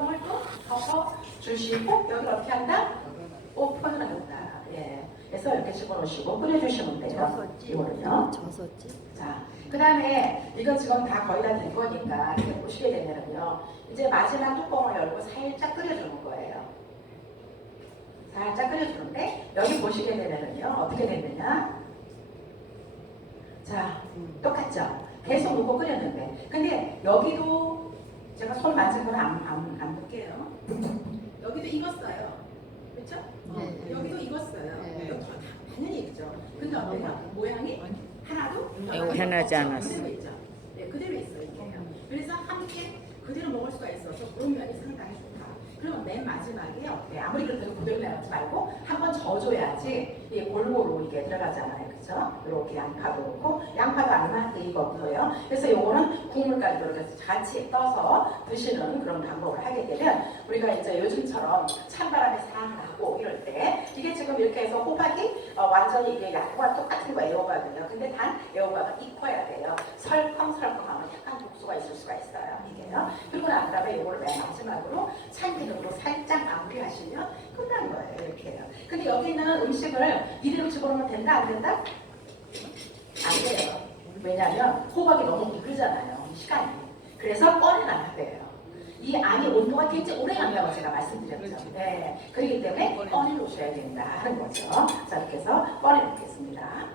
을 또 덮어 주시고 여기 어떻게 한다? 오픈을 한다. 예. 그래서 이렇게 집어넣으시고 끓여주시면 돼요. 이거는요. 젖었지? 자, 그 다음에 이건 지금 다 거의 다 된 거니까 이렇게 보시게 되면은요. 이제 마지막 뚜껑을 열고 살짝 끓여주는 거예요. 살짝 끓여주는데 여기 보시게 되면은요. 어떻게 됐느냐? 자, 똑같죠? 계속 놓고 끓였는데 근데 여기도 제가 손 만진 건 안 볼게요. 여기도 익었어요. 그렇죠? 네. 여기도 익었어요. 네. 이거 다 당연히 익죠. 근데 어때요? 모양이 하나도 변하지 않았어. 그대로 있죠. 네, 그대로 있어요. 이게요. 그래서 함께 그대로 먹을 수가 있어서 그런 면이 상당히 좋다. 그러면 맨 마지막에 어때? 아무리 그래도 그대로 내놓지 말고 한번 져줘야지 이게 골고루 이게 들어가잖아요. 그렇죠? 이렇게 양파도 넣고 양파도 아니면 이거고요. 그래서 요거는 국물까지 이렇게 같이 떠서 드시는 그런 방법을 하게 되면 우리가 이제 요즘처럼 찬바람에 싹 나고 이럴 때 이게 지금 이렇게 해서 호박이 완전히 이게 약과 똑같은 거 애호박이에요. 근데 단 애호박은 익어야 돼요. 설컹설컹하면 약간 독소가 있을 수가 있어요. 이게요. 그리고 난 다음에 요거를 맨 마지막으로 참기름으로 살짝 마무리하시면 끝난 거예요. 이렇게요. 근데 여기 있는 음식을 이대로 집어넣으면 된다 안 된다? 안 돼요. 왜냐하면 호박이 너무 익으잖아요. 시간이. 그래서 꺼내놔야 돼요. 이 안이 온도가 굉장히 오래 간다고 제가 말씀드렸죠. 네. 그렇기 때문에 꺼내놓으셔야 된다 하는 거죠. 자, 이렇게 해서 꺼내놓겠습니다.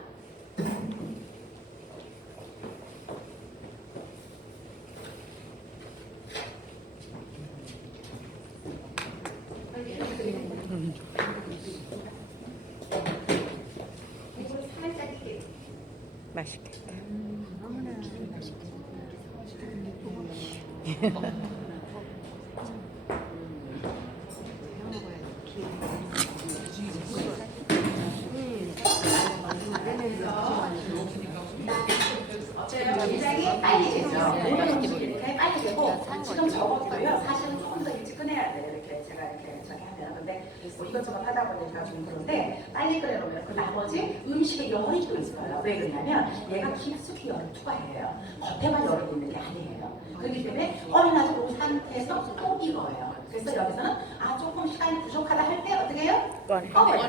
이걸 살짝 익게. 맛있겠다. 너무나 맛있겠다. 굉장히 빨리 되죠. 모든 음식이 이렇게 빨리 되고 지금 적어도요. 사실은 조금 더 일찍 꺼내야 돼요. 이렇게 제가 이렇게 저기 하면 근데 뭐 이것저것 하다 보니까 좀 그런데 빨리 끓여놓으면 그 나머지 음식에 열이 또 있어요. 왜 그러냐면 얘가 깊숙이 열을 투과해요. 겉에만 열이 있는 게 아니에요. 그렇기 때문에 꺼내놔서 그 상태에서 또 익어요. 그래서 여기서는 조금 시간이 부족하다 할 때 어떻게 해요? 꺼내요.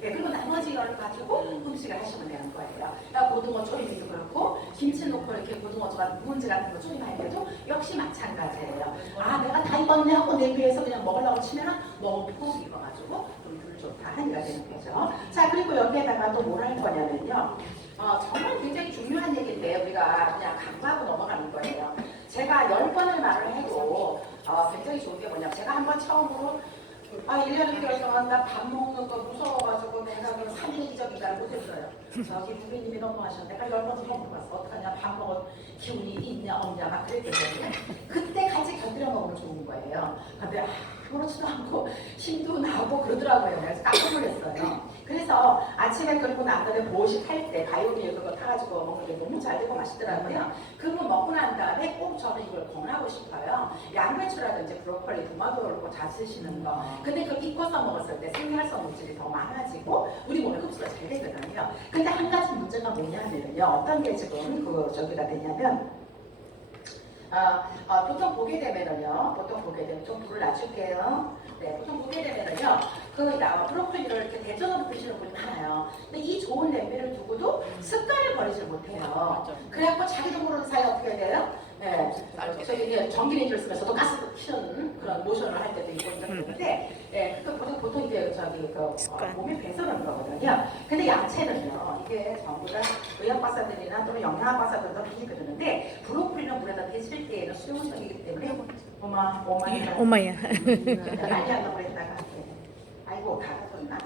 네, 그리고 나머지 열을 가지고 음식을 하시면 되는 거예요. 그러니까 고등어 조림도 그렇고 김치 넣고 이렇게 고등어 묵은지 같은 거 조림할 때도 역시 마찬가지예요. 내가 다 익었네 하고 내비해서 그냥 먹으려고 치면은 너무 푹 익어가지고 좀 덜 좋다 하니까 되는 거죠. 자, 그리고 여기에다가 또 뭘 할 거냐면요. 정말 굉장히 중요한 얘기인데 우리가 그냥 간과하고 넘어가는 거예요. 제가 10번을 말을 해도 굉장히 좋은 게 뭐냐면 제가 한번 처음으로 1년을 기어서 나 밥 먹는 거 무서워가지고 내가 그럼 3일 기적인가를 못했어요. 저기 부모님이 너무 하셨는데 내가 10번 처음 먹었어. 어떡하냐 밥 먹을 기운이 있냐 없냐 막 그랬거든요. 그때 같이 곁들여 먹으면 좋은 거예요. 근데 아무렇지도 않고 힘도 나고 그러더라고요. 그래서 깜짝 놀랐어요. 그래서 아침에 그리고 남들의 보식할 때 바이오길 그거 타가지고 먹는 게 너무 잘 되고 맛있더라고요. 그거 먹고 난 다음에 꼭 저는 이걸 권하고 싶어요. 양배추라든지 브로콜리, 토마토를 꼭 잘 쓰시는 거. 근데 그 익어서 먹었을 때 생활성 물질이 더 많아지고 우리 몸에 흡수가 잘 되거든요. 근데 한 가지 문제가 뭐냐면요. 어떤 게 지금 저기가 되냐면 보통 보게 되면은요. 좀 불을 낮출게요. 네, 보통 보게 되면은요. 브로콜리를 이렇게 대전으로 드시는 분이 많아요. 근데 이 좋은 냄비를 두고도 습관을 버리질 못해요. 그래갖고 자기도 모르는 사이에 어떻게 해야 돼요? 네, 저기 전기레인지를 쓰면서도 가스 키우는 그런 모션을 할 때도 있고 있는데, 보통 이제 몸에 배서 그런 거거든요. 근데 야채는요, 이게 전부 다 의학박사들이나 또는 영양학박사들도 많이 그러는데 브로콜리는 물에다 데칠 때에는 수용성이기 때문에 오마야 난리 한다고 그랬다가 아이고 가졌나?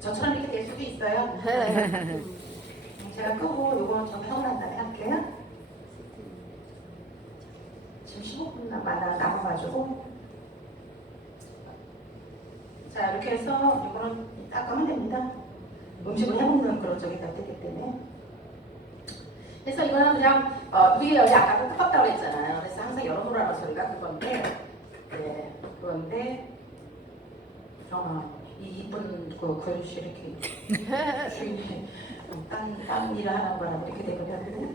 저처럼 이렇게 될 수도 있어요. 제가 끄고 요거 좀 하고 난 다음에 할게요. 지금 15분 남아가지고 자 이렇게 해서 요거는 닦으면 됩니다. 음식을 해먹는 그런 적이 다 되기 때문에 그래서 이거는 그냥 위에 여기 아까 뜨겁다고 했잖아요. 그래서 항상 열어놓으라는 소리가 그건데 네, 그건데 이 이쁜 그 글씨 이렇게 딴 일을 하는 거라고 이렇게 되거든요.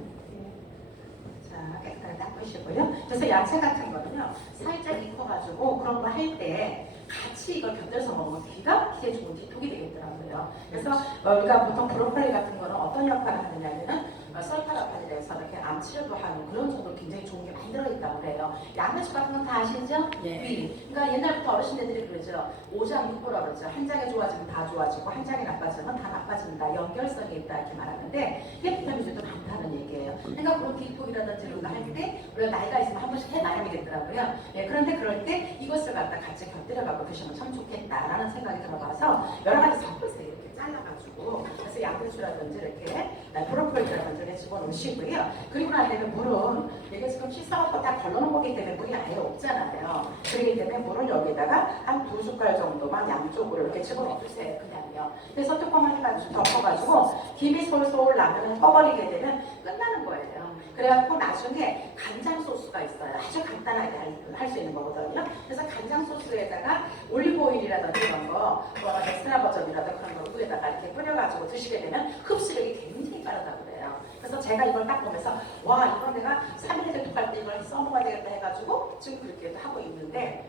자, 깨끗하게 닦으시고요. 그래서 야채 같은 거는요 살짝 익혀가지고 그런 거 할 때 같이 이걸 곁들여서 먹으면 기가 막히게 좋은 디톡이 되겠더라고요. 그래서 우리가 보통 브로콜리 같은 거는 어떤 역할을 하느냐면은 썰파라판이라 해서 이렇게 암 치료도 하는 그런 정도로 굉장히 좋은 게 많이 들어있다고 그래요. 양배추 같은 건 다 아시죠? 네. 위. 그러니까 옛날부터 어르신들이 그러죠. 오장육부라고 그러죠. 한 장에 좋아지면 다 좋아지고 한 장에 나빠지면 다 나빠진다. 연결성이 있다 이렇게 말하는데 이게 비타민도 많다는 얘기예요. 그러니까 그런 디톡이라든지 이런 거 할 때 우리가 나이가 있으면 한 번씩 해놔야 되겠더라고요. 예, 그런데 그럴 때 이것을 갖다 같이 곁들여가고 드시면 참 좋겠다라는 생각이 들어봐서 여러 가지 섞어서 이렇게 잘라가지고 그래서 양배추라든지 이렇게 브로콜리라든지 이렇게 집어넣으시고요. 그리고 난 다음에 물은 이게 지금 씻어갖고 다 걸러놓은 거기 때문에 물이 아예 없잖아요. 그렇기 때문에 물은 여기다가 한 2숟갈 정도만 양쪽으로 이렇게 집어넣어주세요. 그냥요. 그래서 뚜껑을 해가지고 덮어가지고 김이 솔솔 나면 꺼버리게 되면 끝나는 거예요. 그래갖고 나중에 간장 소스가 있어요. 아주 간단하게 할 수 있는 거거든요. 그래서 간장 소스에다가 올리브 오일이라든지 이런 거, 엑스트라 버전이라든지 그런 거 위에다가 이렇게 뿌려가지고 드시게 되면 흡수력이 굉장히 빠르다고 그래요. 그래서 제가 이걸 딱 보면서 와 이거 내가 3일에 대통할 때 이걸 써먹어야 되겠다 해가지고 지금 그렇게 하고 있는데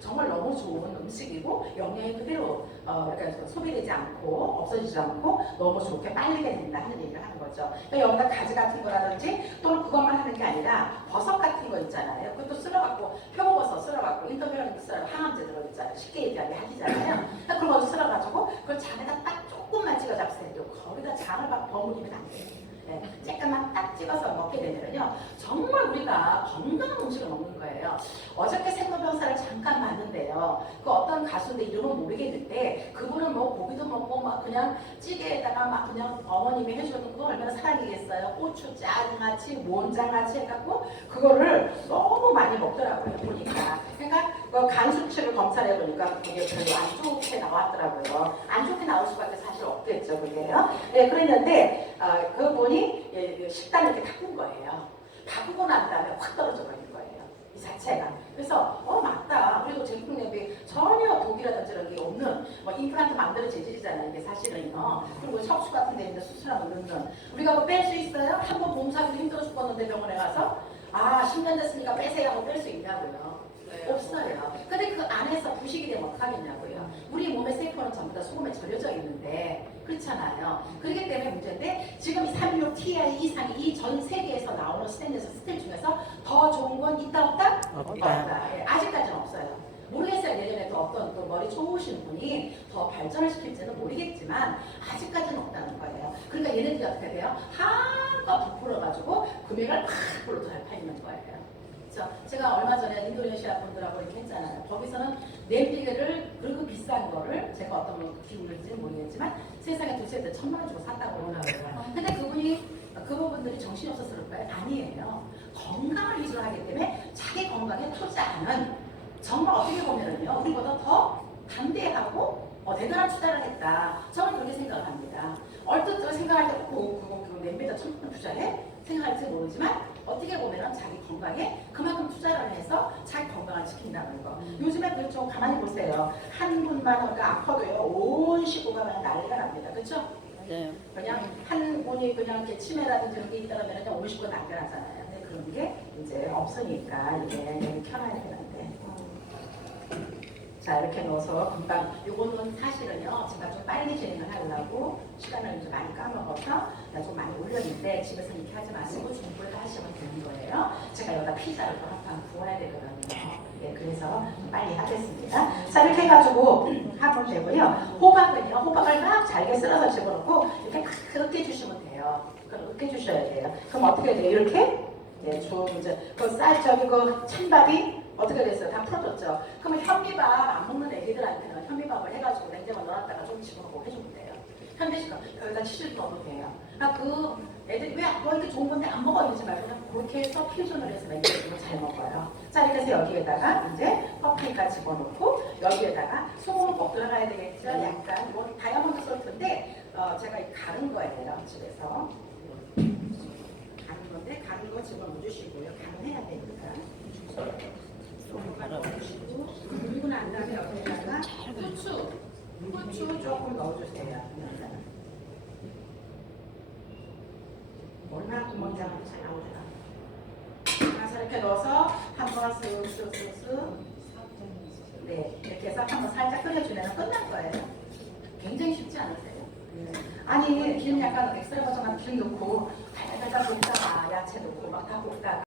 정말 너무 좋은 음식이고 영양이 그대로 그러니까 소비되지 않고 없어지지 않고 너무 좋게 빨리게 된다 하는 얘기를 하는 거죠. 그러니까 여기다 가지 같은 거라든지 또는 그것만 하는 게 아니라 버섯 같은 거 있잖아요. 그것도 쓸어갖고 표고버섯 쓸어갖고 인터뷰하는 거 쓸어 항암제 들어있잖아요. 쉽게 얘기하게 하시잖아요. 그러니까 그런 거 쓸어가지고 그걸 잔에다 딱 조금만 찍어 잡으세요. 거기다 장을 막 버무리면 안 돼요. 네, 조금만 딱 찍어서 먹게 되면요 정말 우리가 건강한 음식을 먹는 거예요. 어저께 생로병사를 잠깐 봤는데요. 그 어떤 가수인데 이름은 모르겠는데 그분은 뭐 고기도 먹고 막 그냥 찌개에다가 막 그냥 어머님이 해주는 거 얼마나 사랑이겠어요. 고추 짜장같이 몬장같이 해갖고 그거를 너무 많이 먹더라고요. 보니까. 그러니까 그 간 수치를 검사해 보니까 그게 별로 안 좋게 나왔더라고요. 안 좋게 나올 수밖에 사실 없겠죠, 그게요. 네, 그랬는데 그분이 식단을 이렇게 바꾼 거예요. 바꾸고 난 다음에 확 떨어져 버린 거예요. 이 자체가. 그래서 맞다. 그리고 제품 내비 전혀 독이라든지 이런 게 없는 뭐 임플란트 만드는 재질이잖아요. 이게 사실은요. 그리고 척추 같은 데 있는 수술하면 넣는 우리가 그거 뺄 수 있어요? 한 번 몸살도 힘들어 죽었는데 병원에 가서 10년 됐으니까 빼세요 하고 뺄 수 있냐고요. 없어요. 근데 그 안에서 부식이 되면 어떡하겠냐고요. 우리 몸의 세포는 전부 다 소금에 절여져 있는데 그렇잖아요. 그렇기 때문에 문제인데 지금 이 316 Ti 이상이 이 전 세계에서 나오는 스테인리스 스틸 중에서 더 좋은 건 있다 없다? 없다. 예, 아직까지는 없어요. 모르겠어요. 내년에 또 어떤 또 머리 좋으신 분이 더 발전을 시킬지는 모르겠지만 아직까지는 없다는 거예요. 그러니까 얘네들이 어떻게 돼요? 한껏 부풀어가지고 금액을 팍 불러 잘 팔리는 거예요. 제가 얼마 전에 인도네시아 분들하고 이렇게 했잖아요. 거기서는 냄비를 그리고 비싼 거를 제가 어떤 기울일지는 모르겠지만 세상에 두 세트 1,000만 원 주고 샀다고 그러더라고요. 근데 그분들이 정신이 없어서 그럴까요? 아니에요. 건강을 위주로 하기 때문에 자기 건강에 투자하는 정말 어떻게 보면은요 우리보다 더 담대하고 대단한 투자를 했다. 저는 그렇게 생각을 합니다. 얼뜻 생각할 때 그거 냄비에다 1,000만 원 투자해? 생각할지 모르지만 어떻게 보면 자기 건강에 그만큼 투자를 해서 자기 건강을 지킨다는 거. 요즘에 그좀 가만히 보세요. 한 분만 아파도요 온 식구가 그냥 난리가 납니다. 그렇죠? 네. 그냥 한 분이 그냥 이렇게 치매라든지 이런 게 있다면 그냥 온 식구가 난리가 나잖아요. 근데 그런 게 이제 없으니까 이게 켜놔야 되는데. 자 이렇게 넣어서 금방 요거는 사실은요 제가 좀 빨리 진행을 하려고 시간을 좀 많이 까먹어서 좀 많이 올렸는데 집에서 이렇게 하지 마시고 중불에다 하시면 되는 거예요. 제가 여기다 피자를 또 한 판 구워야 되거든요. 네, 그래서 빨리 하겠습니다. 자 이렇게 해가지고 하면 되고요. 호박을 막 잘게 썰어서 집어넣고 이렇게 막 으깨주시면 돼요. 그럼 으깨주셔야 돼요. 그럼 어떻게 돼요? 이렇게? 네, 좀 이제 그 찬밥이 어떻게 됐어요? 다 풀어졌죠? 그러면 현미밥 안 먹는 애기들한테는 현미밥을 해가지고 냉장고에 넣어놨다가 좀 집어넣고 해주면 돼요. 현미식 여기다 치즈도 넣어도 돼요. 그 애들이 왜 이렇게 좋은 건데 안 먹어 이러지 말고 그렇게 해서 퓨전을 해서 냉장고에 잘 먹어요. 자 이렇게 해서 여기에다가 이제 퍼프리카 집어넣고 여기에다가 소금은 꼭 들어가야 되겠죠? 약간 이건 다이아몬드 솔트인데 제가 가른 거예요 집에서. 가른 건데 가른 거 집어넣어주시고요. 간은 해야 됩니다. 그리고 난 다음에 여기다가 후추 조금 넣어주세요. 얼마나 구멍장은 잘 나오더라. 이렇게 넣어서 한번 쓱쓱쓱쓱 네 이렇게 해서 한번 살짝 끓여주면 끝날 거예요. 굉장히 쉽지 않으세요? 아니 기름 약간 엑스트라 버전 같은 기름 넣고 달달달 볶다가 야채 넣고 막 다 볶다가